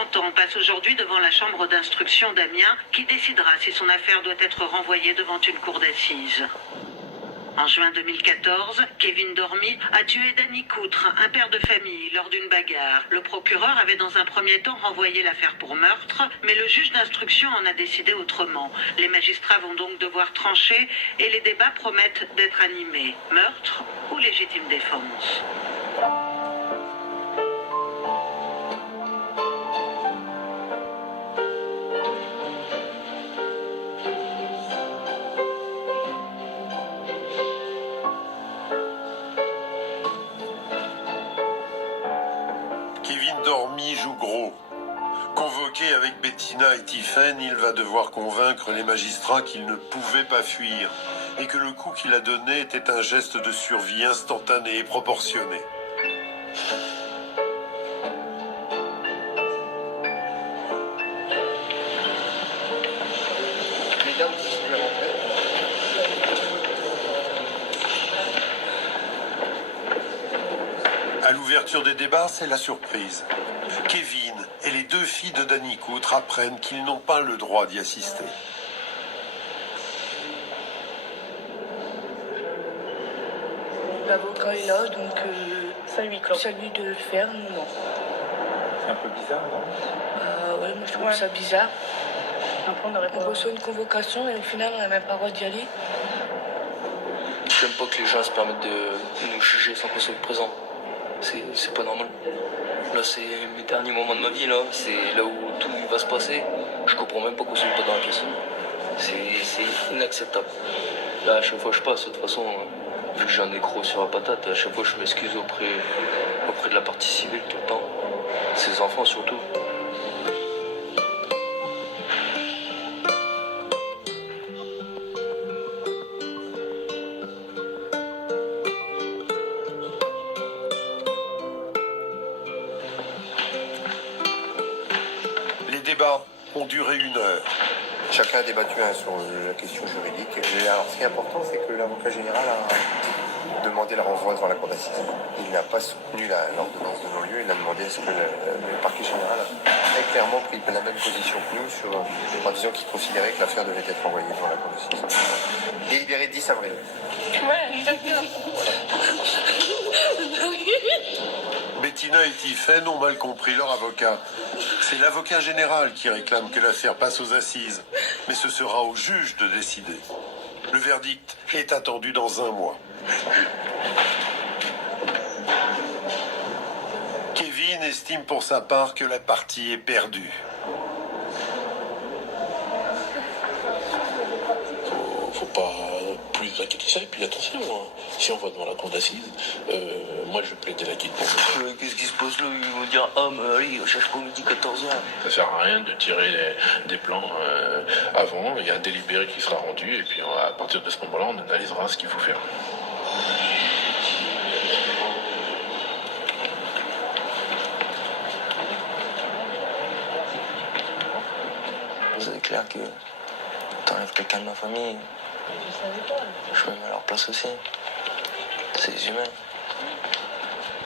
30 ans, passe aujourd'hui devant la chambre d'instruction d'Amiens qui décidera si son affaire doit être renvoyée devant une cour d'assises. En juin 2014, Kevin Dormy a tué Danny Coutre, un père de famille, lors d'une bagarre. Le procureur avait dans un premier temps renvoyé l'affaire pour meurtre, mais le juge d'instruction en a décidé autrement. Les magistrats vont donc devoir trancher et les débats promettent d'être animés. Meurtre ou légitime défense? Kevin Dormy joue gros. Convoqué avec Bettina et Tiphaine, il va devoir convaincre les magistrats qu'il ne pouvait pas fuir et que le coup qu'il a donné était un geste de survie instantané et proportionné. Mesdames, si vous voulez rentrer. À l'ouverture des débats, c'est la surprise. Kevin et les deux filles de Danny Coutre apprennent qu'ils n'ont pas le droit d'y assister. L'avocat est là, donc ça lui de le faire, nous non. C'est un peu bizarre, non Ouais, moi je trouve ça bizarre. On reçoit une convocation et au final on n'a même pas le droit d'y aller. J'aime pas que les gens se permettent de nous juger sans qu'on soit présent. C'est pas normal. Là, c'est mes derniers moments de ma vie, là. C'est là où tout va se passer. Je comprends même pas qu'on soit pas dans la pièce. C'est inacceptable. Là, à chaque fois que je passe, de toute façon, vu que j'ai un écro sur la patate, à chaque fois je m'excuse auprès de la partie civile tout le temps. Ses enfants surtout. Les débats ont duré 1 heure. Chacun a débattu sur la question juridique. Et alors, ce qui est important, c'est que l'avocat général a demandé le renvoi devant la cour d'assises. Il n'a pas soutenu l'ordonnance de non-lieu. Il a demandé à ce que le parquet général ait clairement pris la même position que nous en disant qu'il considérait que l'affaire devait être renvoyée devant la cour d'assises. Délibéré 10 avril. Ouais, d'accord. Bettina et Tiphaine ont mal compris leur avocat. C'est l'avocat général qui réclame que l'affaire passe aux assises, mais ce sera au juge de décider. Le verdict est attendu dans 1 mois. Kevin estime pour sa part que la partie est perdue. Faut pas plus inquiéter ça. Et puis attention, hein, si on va devant la cour d'assises, moi je plaidais la quitte pour moi. Qu'est-ce qui se passe là? Ils vont dire ah mais allez, cherche pas midi 14h. Ça sert à rien de tirer des plans avant. Il y a un délibéré qui sera rendu et puis à partir de ce moment-là, on analysera ce qu'il faut faire. C'est clair que t'enlèves quelqu'un de ma famille. Je me mets à leur place aussi. C'est humain.